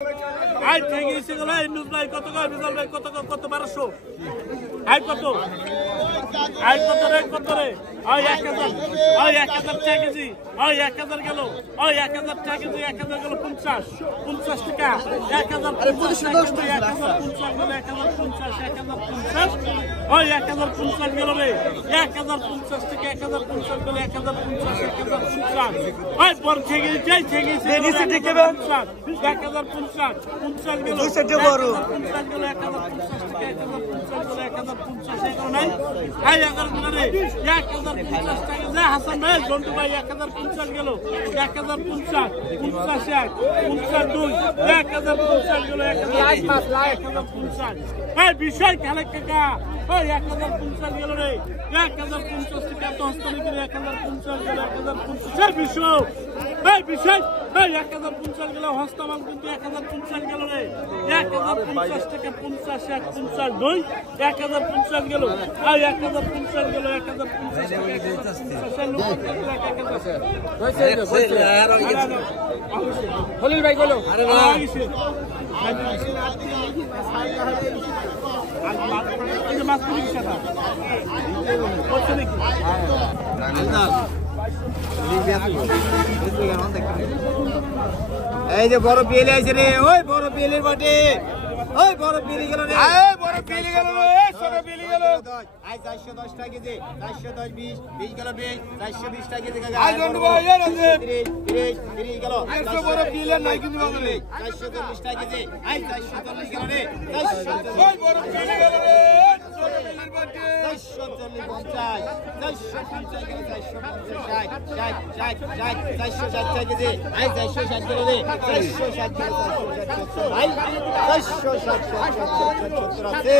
I থেকে এসে গেল নুজ ভাই কত কয় বিজল ভাই কত কত 1200 আই কত রে ওই 1000 ওই 1000 টাকা কেজি ওই 1000 গেল ওই 1000 টাকা কেজি 1000 গেল 50 টাকা 1000 আরে 1050 টাকা 1050 গেল 1050 ওই 1050 গেল রে 1050 টাকা 1050 গেল 1050 ওই পর থেকে যাই থেকে নিচে থেকে 1050 গেল 200 বড় 50 গেল 1050 টাকা 1050 গেল নাই আই 1000 রে 1050 টাকা যা হাসান ভাই জন্টু ভাই 1050 গেল 1050 50 52 1050 গেল 1050 এই বিষয় খেলে কাকা ওই 1050 গেল রে 1050 টাকা তো হস্তান্তর করে 1050 গেল 1050 বিষয় এই বিষয় এই 1050 গেল হস্তান্তর কিন্তু 1050 গেল রে 1050 টাকা 50 52 1050 গেল এই 1050 গেল 1050 হলিল ভাই গেল আরে লাগিছে এই মাছ পুরি কি সাথে কত নাকি এই যে বড় পেলে আছে রে ওই বড় পেলের বটে ওই বড় পেলে গেল রে এই বড় পেলে গেল রে ছোট পেলে গেল আই 410 টাকা কেজি 410 20 গেল 420 টাকা কেজি কাকা আই জন্টু ভাই এর আছে 30 গেল এত বড় পেলে নাই কিন্তু বাবা রে 440 টাকা কেজি আই 440 গেল রে 440 ওই বড় পেলে গেল রে ছোট পেলের বটে 440 50 450 গেল 460 টাকা কেজি আই 460 গেল রে 460 গেল আই 460 আছে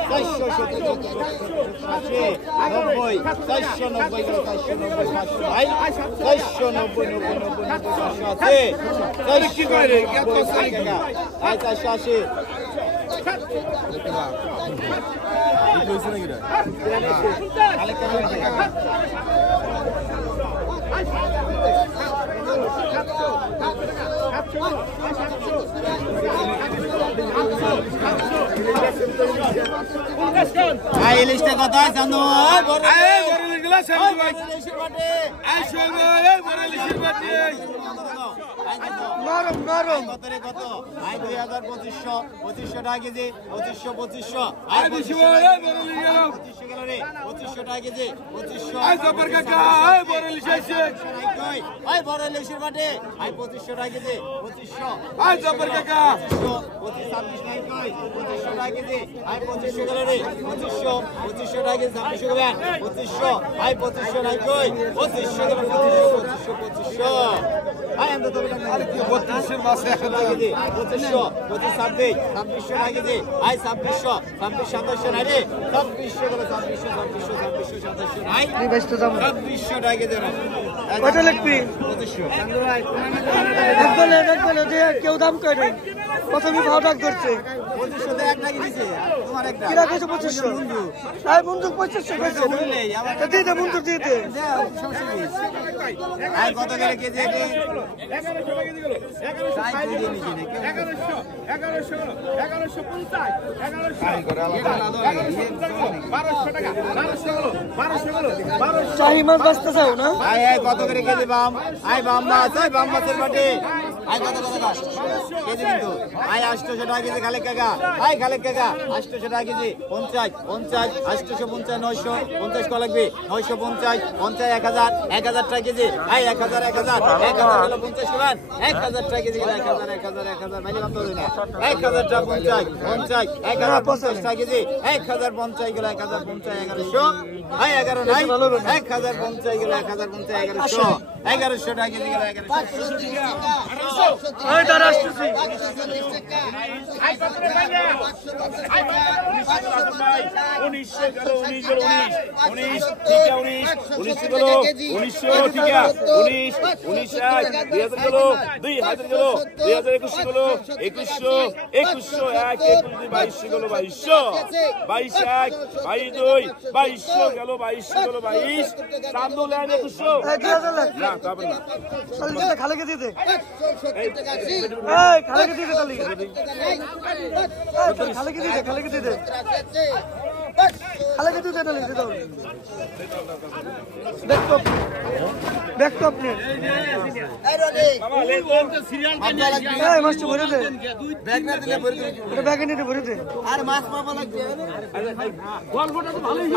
490 গেল 490 ভাই 490 আছে কি করে রে কত সাই কাকা আই 480 ইলিশটা কত জানো বড় ইলিশ গুলা সামনে ভাই ইলিশের বাটে আই শোনো এই বড় ইলিশের বাটে নরম কত রে কত আই 2500 টাকা কেজি 2500 আই 2500 এই বড় ইলিশ গেল 2500 গেল রে 2500 টাকা কেজি 2500 আই জবর কাকা এই বড় ইলিশ আইছে ওই বড় ইলিশের বাটে আই 2500 টাকা কেজি 2500 আই জবর কাকা 26 নাই কই 2500 টাকা কেজি আই 2500 গেল রে 2500 টাকা কেজি 2600 গেল 2500 আই 2500 নাই কই 2500 গেল 2500 আই আমরা তো আরে কি 32 এর মাছ এখন কেজি 2500 26 26 টাকা কেজি আই 2600 27 নাই রে 2600 গেল 2600 নাই এই বেস্ট দাম 2600 টাকা কেজি কত লাগবে 2500 চান্দু ভাই দেখলে যে কেউ দাম করে প্রথমে ভাও ডাক করছে 2500 তে এক লাগি দিছে তোমার একটা কি রাখছো 2500 বন্ধু আই বন্ধু 2500 কইছে তো দিয়ে দে বন্ধু দিয়ে দে আই কত করে কেজি এটি 1100 টাকা কেজি গেল 1100 দিয়ে নিছি না 1100 চাহি মাছ বাঁচতে চাও না আই কত করে কেজি বাম আই বাম মাছ আই বাম মাছের বাটে আই কত টাকা কেজি কিন্তু আই 800 টাকা কেজি খালেক কাকা আই খালেক কাকা 800 টাকা কেজি 50 850 900 50 কত লাগবে 950 1000 1000 টাকা কেজি আই 1000 গেল 50 করেন 1000 টাকা কেজি 1000 মানে কত হলো না 1000 টাকা 50 1050 টাকা কেজি 1050 গেল 1050 1100 আই 11 নাই 1050 গেল 1050 1100 টাকা কেজি গেল 1100 ওই দাঁড়া আসতেছি আই কত রে ভাই আই 1900 2200 গেল 19 গেল 19 ঠিক আছে 19 গেল 1900 ঠিক আছে 19 2000 গেল 2000 গেল 2021 গেল 2100 1 2200 গেল 2200 22 1 22 2200 গেল 22 চান্দু লাইন 2100 না তারপর না খালেকে দিতে খালেকে দিতে খালেকে দিতে খালেকে দিতে খালেকে দিতে দেখো দেখো আপনি মাছটা ভরে দে ব্যাগে নিতে ভরে দে আর মাছ পাবা লাগবে গল্পটা তো ভালোই